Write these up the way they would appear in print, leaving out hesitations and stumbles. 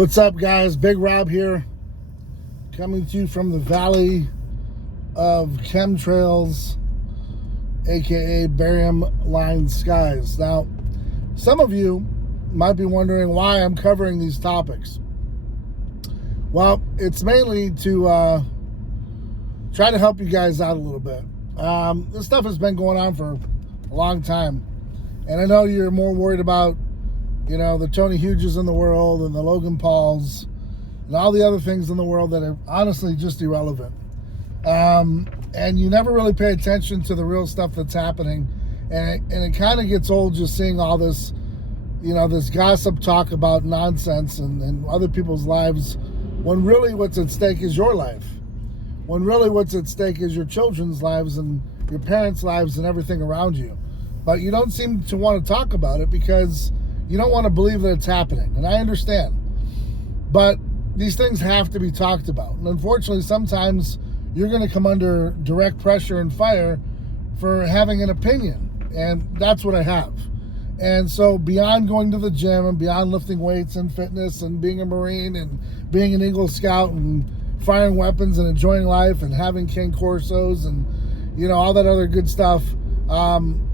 What's up, guys? Big Rob here, coming to you from the Valley of Chemtrails, aka barium-lined skies. Now, some of you might be wondering why I'm covering these topics. Well, it's mainly to try to help you guys out a little bit. This stuff has been going on for a long time, and I know you're more worried about the Tony Hughes in the world and the Logan Pauls and all the other things in the world that are honestly just irrelevant. And you never really pay attention to the real stuff that's happening. And it kind of gets old just seeing all this, this gossip talk about nonsense and other people's lives, when really what's at stake is your life. When really what's at stake is your children's lives and your parents' lives and everything around you. But you don't seem to want to talk about it because you don't want to believe that it's happening. And I understand. But these things have to be talked about. And unfortunately, sometimes you're going to come under direct pressure and fire for having an opinion. And that's what I have. And so beyond going to the gym and beyond lifting weights and fitness and being a Marine and being an Eagle Scout and firing weapons and enjoying life and having King Corsos and, all that other good stuff,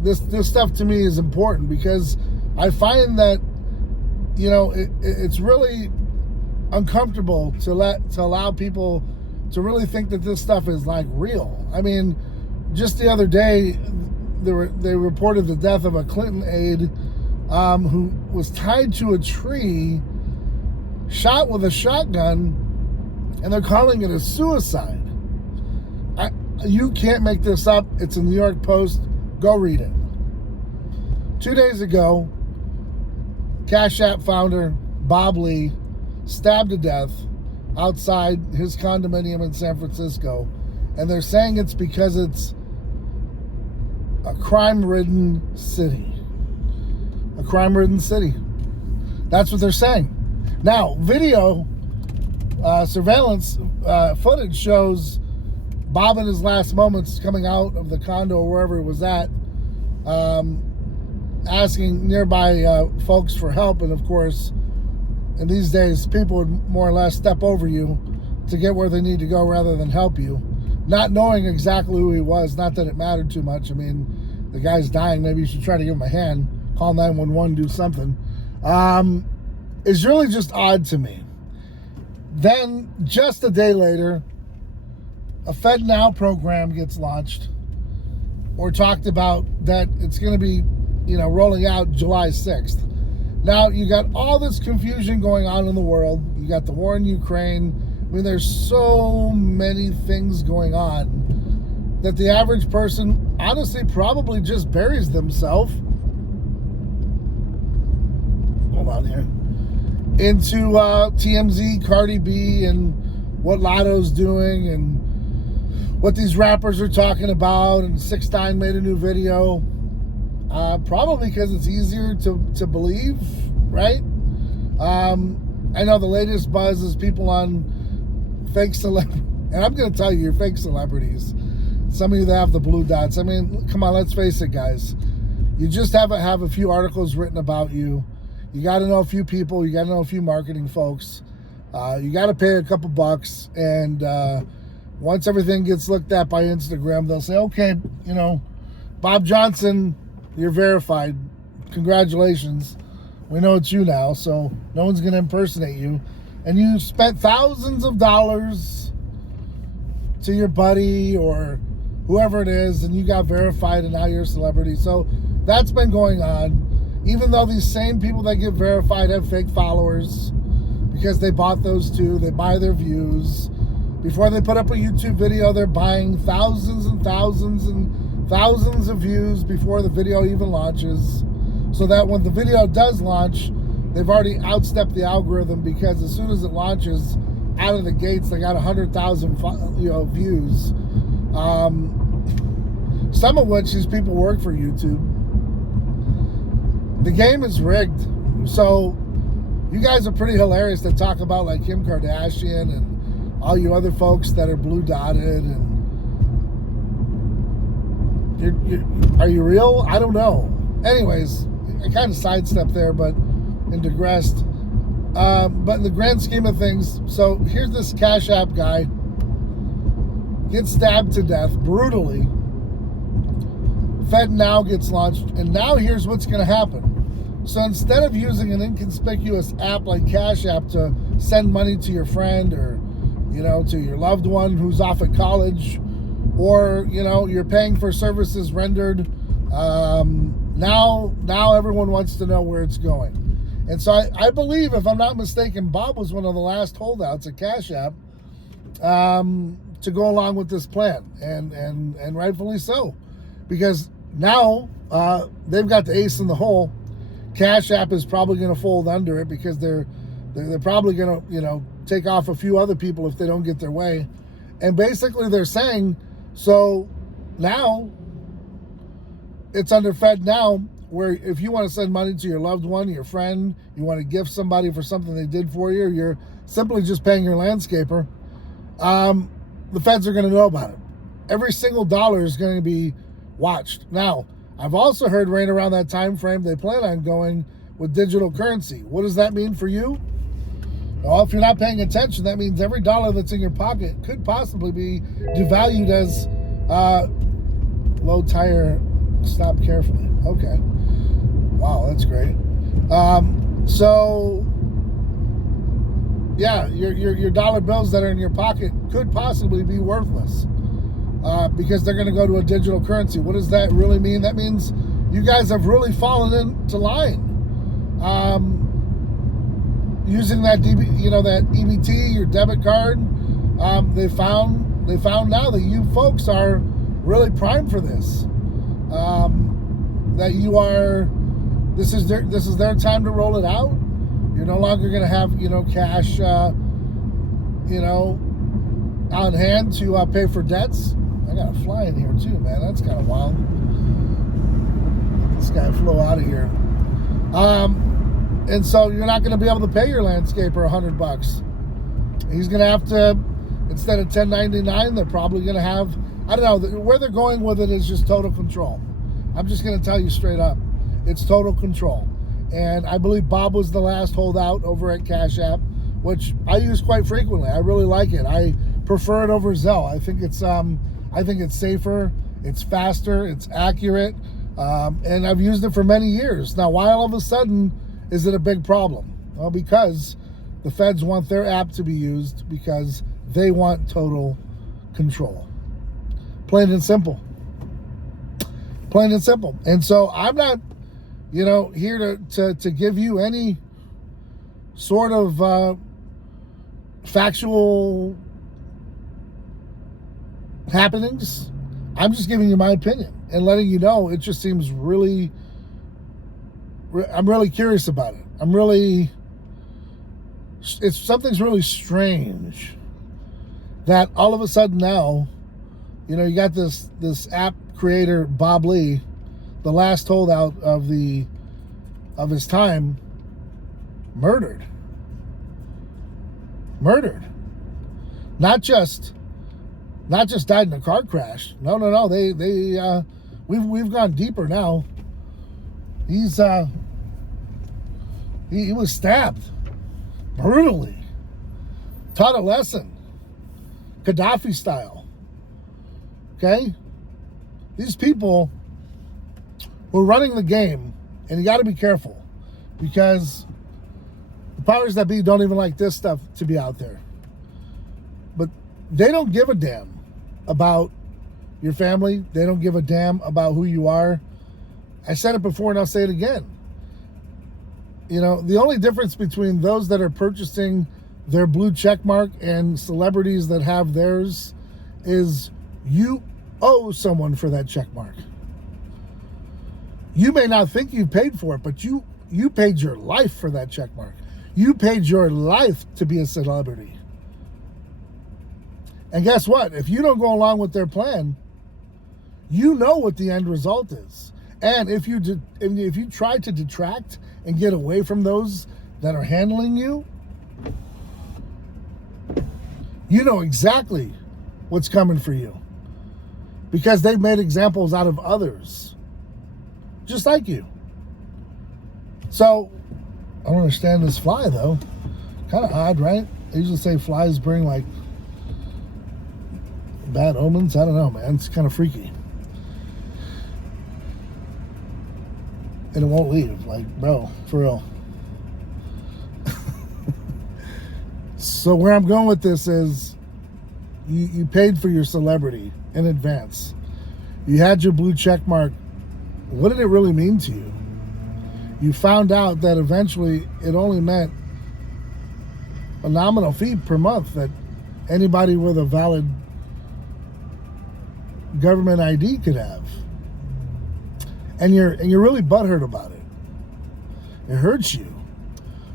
this stuff to me is important because I find that, it's really uncomfortable to allow people to really think that this stuff is like real. I mean, just the other day, they reported the death of a Clinton aide who was tied to a tree, shot with a shotgun, and they're calling it a suicide. You can't make this up. It's in the New York Post. Go read it. 2 days ago, Cashapp founder Bob Lee stabbed to death outside his condominium in San Francisco, and they're saying it's because it's a crime-ridden city. A crime-ridden city. That's what they're saying. Now, video surveillance footage shows Bob in his last moments coming out of the condo or wherever it was at, asking nearby folks for help. And of course, in these days, people would more or less step over you to get where they need to go rather than help you, not knowing exactly who he was. Not that it mattered too much. I mean, the guy's dying. Maybe you should try to give him a hand, call 911, do something. It's really just odd to me. Then just a day later, a FedNow program gets launched or talked about that it's going to be rolling out July 6th. Now, you got all this confusion going on in the world. You got the war in Ukraine. I mean, there's so many things going on that the average person, honestly, probably just buries themselves. Hold on here. Into TMZ, Cardi B, and what Lotto's doing, and what these rappers are talking about. And 6ix9ine made a new video. Probably because it's easier to believe, right? I know the latest buzz is people on fake celebrities. And I'm going to tell you, you're fake celebrities. Some of you that have the blue dots. I mean, come on, let's face it, guys. You just have a few articles written about you. You got to know a few people. You got to know a few marketing folks. You got to pay a couple bucks. And once everything gets looked at by Instagram, they'll say, okay, Bob Johnson, you're verified. Congratulations. We know it's you now, so no one's going to impersonate you. And you spent thousands of dollars to your buddy or whoever it is, and you got verified, and now you're a celebrity. So that's been going on. Even though these same people that get verified have fake followers because they bought those too. They buy their views. Before they put up a YouTube video, they're buying thousands and thousands and thousands of views before the video even launches, so that when the video does launch, they've already outstepped the algorithm, because as soon as it launches out of the gates, they got 100,000 views. Some of which these people work for YouTube. The game is rigged. So you guys are pretty hilarious to talk about, like Kim Kardashian and all you other folks that are blue dotted, and are you real? I don't know. Anyways, I kind of sidestepped there, but and digressed. But in the grand scheme of things, so here's this Cash App guy, gets stabbed to death brutally. FedNow gets launched, and now here's what's going to happen. So instead of using an inconspicuous app like Cash App to send money to your friend or, to your loved one who's off at college, or, you're paying for services rendered, now everyone wants to know where it's going. And so I believe, if I'm not mistaken, Bob was one of the last holdouts at Cash App to go along with this plan, and rightfully so, because now they've got the ace in the hole. Cash App is probably going to fold under it because they're probably going to take off a few other people if they don't get their way, and basically they're saying, so now it's under FedNow, where if you want to send money to your loved one, your friend, you want to gift somebody for something they did for you, or you're simply just paying your landscaper, the feds are going to know about it. Every single dollar is going to be watched. Now, I've also heard right around that time frame they plan on going with digital currency. What does that mean for you? Well, if you're not paying attention, that means every dollar that's in your pocket could possibly be devalued as low tire, stop carefully. Okay. Wow, that's great. So yeah, your dollar bills that are in your pocket could possibly be worthless because they're going to go to a digital currency. What does that really mean? That means you guys have really fallen into line. Using that that EBT, your debit card, they found now that you folks are really primed for this. That you are. This is their time to roll it out. You're no longer going to have cash on hand to pay for debts. I got a fly in here too, man. That's kind of wild. Let this guy flow out of here. And so you're not going to be able to pay your landscaper $100. He's going to have to, instead of $10.99, they're probably going to have, I don't know, where they're going with it is just total control. I'm just going to tell you straight up. It's total control. And I believe Bob was the last holdout over at Cash App, which I use quite frequently. I really like it. I prefer it over Zelle. I think it's safer, it's faster, it's accurate, and I've used it for many years. Now, why all of a sudden is it a big problem? Well, because the feds want their app to be used because they want total control. Plain and simple. Plain and simple. And so I'm not, here to give you any sort of factual happenings. I'm just giving you my opinion and letting you know it just seems really, I'm really curious about it. Something's really strange that all of a sudden now, you got this app creator, Bob Lee, the last holdout of his time, murdered. Not just died in a car crash. No. We've gone deeper now. He was stabbed brutally. Taught a lesson, Gaddafi style. Okay, these people were running the game, and you got to be careful because the powers that be don't even like this stuff to be out there. But they don't give a damn about your family. They don't give a damn about who you are. I said it before and I'll say it again. The only difference between those that are purchasing their blue check mark and celebrities that have theirs is you owe someone for that check mark. You may not think you paid for it, but you paid your life for that check mark. You paid your life to be a celebrity. And guess what? If you don't go along with their plan, you know what the end result is. And if you try to detract and get away from those that are handling you, you know exactly what's coming for you. Because they've made examples out of others, just like you. So, I don't understand this fly, though. Kind of odd, right? They usually say flies bring like bad omens. I don't know, man. It's kind of freaky. And it won't leave. Like, bro, for real. So where I'm going with this is you paid for your celebrity in advance. You had your blue check mark. What did it really mean to you? You found out that eventually it only meant a nominal fee per month that anybody with a valid government ID could have. And you're really butthurt about it. It hurts you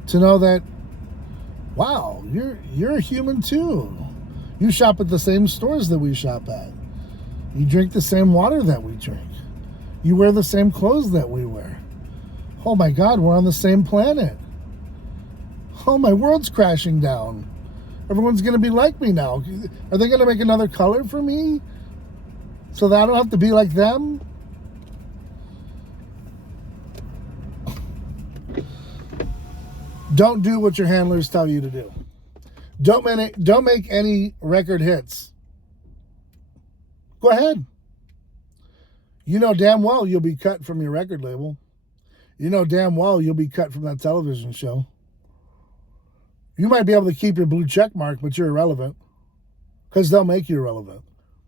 to know that, wow, you're a human too. You shop at the same stores that we shop at. You drink the same water that we drink. You wear the same clothes that we wear. Oh my God, we're on the same planet. Oh, my world's crashing down. Everyone's going to be like me now. Are they going to make another color for me so that I don't have to be like them? Don't do what your handlers tell you to do. Don't make any record hits. Go ahead. You know damn well you'll be cut from your record label. You know damn well you'll be cut from that television show. You might be able to keep your blue check mark, but you're irrelevant because they'll make you irrelevant.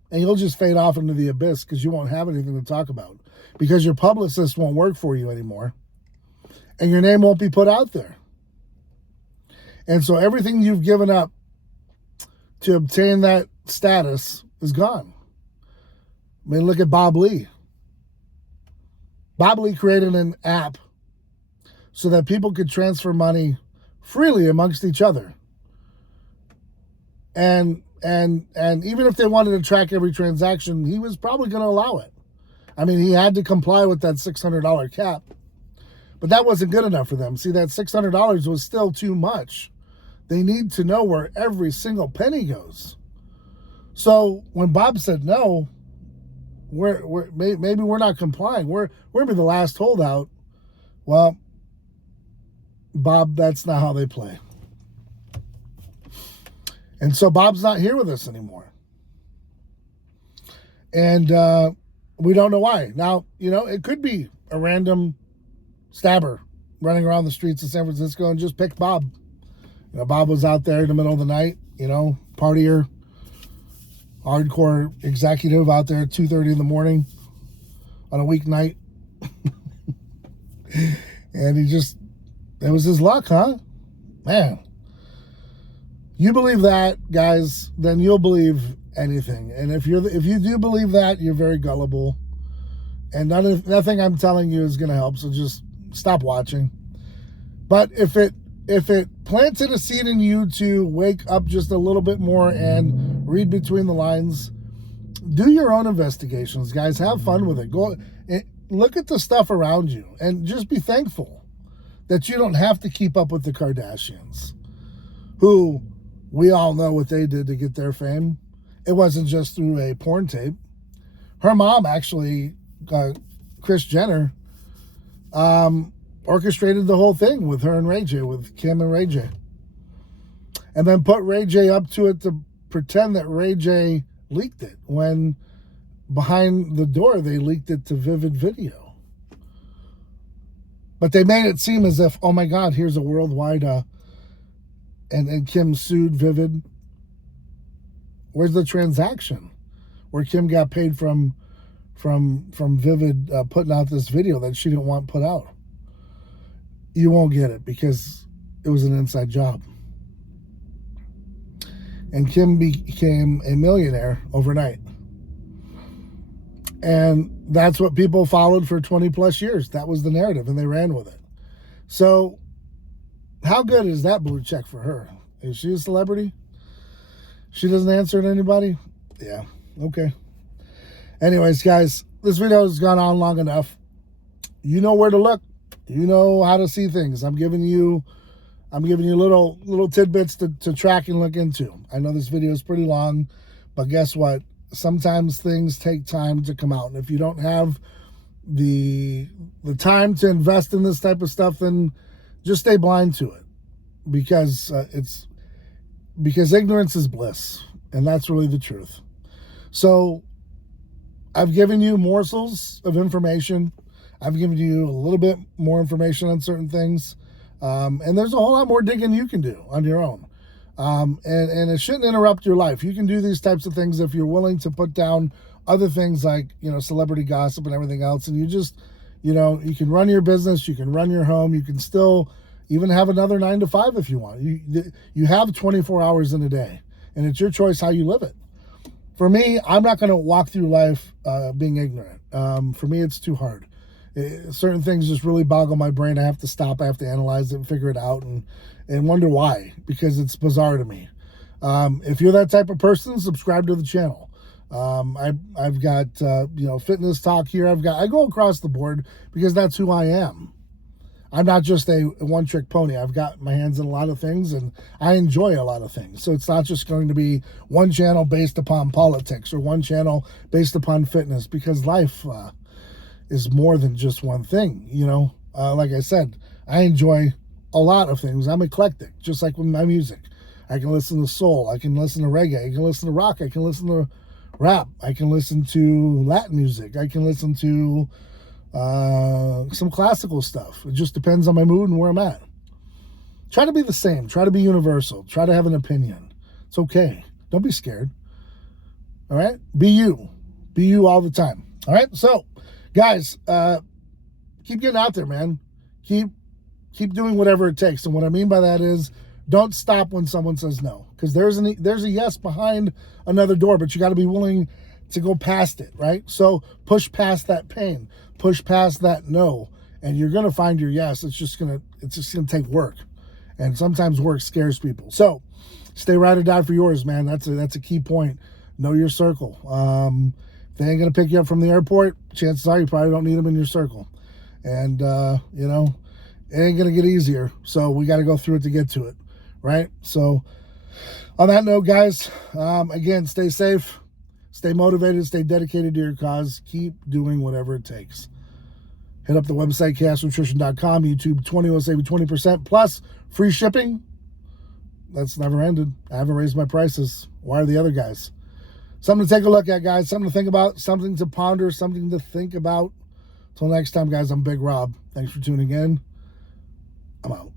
And you'll just fade off into the abyss because you won't have anything to talk about because your publicist won't work for you anymore and your name won't be put out there. And so everything you've given up to obtain that status is gone. I mean, look at Bob Lee. Bob Lee created an app so that people could transfer money freely amongst each other. And even if they wanted to track every transaction, he was probably going to allow it. I mean, he had to comply with that $600 cap. But that wasn't good enough for them. See, that $600 was still too much. They need to know where every single penny goes. So when Bob said no, maybe we're not complying. We're the last holdout. Well, Bob, that's not how they play. And so Bob's not here with us anymore. And we don't know why. Now, it could be a random stabber running around the streets of San Francisco and just picked Bob. Bob was out there in the middle of the night, partier, hardcore executive out there at 2:30 in the morning on a weeknight. And it was his luck, huh? Man. You believe that, guys, then you'll believe anything. And if you do believe that, you're very gullible. And nothing I'm telling you is going to help, so just stop watching. But if it planted a seed in you to wake up just a little bit more and read between the lines, do your own investigations, guys. Have fun with it. Go look at the stuff around you and just be thankful that you don't have to keep up with the Kardashians, who we all know what they did to get their fame. It wasn't just through a porn tape. Her mom actually, Kris Jenner, orchestrated the whole thing with her and Ray J, with Kim and Ray J. And then put Ray J up to it to pretend that Ray J leaked it, when behind the door they leaked it to Vivid Video. But they made it seem as if, oh my God, here's a worldwide, and Kim sued Vivid. Where's the transaction where Kim got paid from Vivid putting out this video that she didn't want put out? You won't get it because it was an inside job. And Kim became a millionaire overnight. And that's what people followed for 20 plus years. That was the narrative, and they ran with it. So how good is that blue check for her? Is she a celebrity? She doesn't answer to anybody? Yeah, okay. Anyways, guys, this video has gone on long enough. You know where to look. You know how to see things. I'm giving you little tidbits to track and look into. I know this video is pretty long, but guess what? Sometimes things take time to come out. And if you don't have the time to invest in this type of stuff, then just stay blind to it. because because ignorance is bliss, and that's really the truth. So I've given you morsels of information. I've given you a little bit more information on certain things. And there's a whole lot more digging you can do on your own. And it shouldn't interrupt your life. You can do these types of things if you're willing to put down other things like, celebrity gossip and everything else. And you just, you can run your business, you can run your home, you can still even have another 9 to 5 if you want. You have 24 hours in a day, and it's your choice how you live it. For me, I'm not going to walk through life being ignorant. For me, it's too hard. Certain things just really boggle my brain. I have to stop. I have to analyze it and figure it out and wonder why, because it's bizarre to me. If you're that type of person, subscribe to the channel. I've got, fitness talk here. I go across the board because that's who I am. I'm not just a one-trick pony. I've got my hands in a lot of things, and I enjoy a lot of things. So it's not just going to be one channel based upon politics or one channel based upon fitness, because life is more than just one thing. Like I said, I enjoy a lot of things. I'm eclectic, just like with my music. I can listen to soul. I can listen to reggae. I can listen to rock. I can listen to rap. I can listen to Latin music. I can listen to some classical stuff. It just depends on my mood and where I'm at. Try to be the same. Try to be universal. Try to have an opinion. It's okay. Don't be scared. All right? Be you. Be you all the time. All right? So, guys, keep getting out there, man. Keep doing whatever it takes. And what I mean by that is, don't stop when someone says no, because there's a yes behind another door, but you got to be willing to go past it, right? So push past that pain, push past that no, and you're gonna find your yes. It's just gonna take work, and sometimes work scares people. So stay ride or die for yours, man. That's a key point. Know your circle. If they ain't gonna pick you up from the airport, chances are you probably don't need them in your circle, and it ain't gonna get easier. So we got to go through it to get to it, right? So on that note, guys, again, stay safe. Stay motivated, stay dedicated to your cause. Keep doing whatever it takes. Hit up the website, CashNutrition.com. YouTube 20 will save you 20%. Plus, free shipping. That's never ended. I haven't raised my prices. Why are the other guys? Something to take a look at, guys. Something to think about. Something to ponder. Something to think about. Until next time, guys, I'm Big Rob. Thanks for tuning in. I'm out.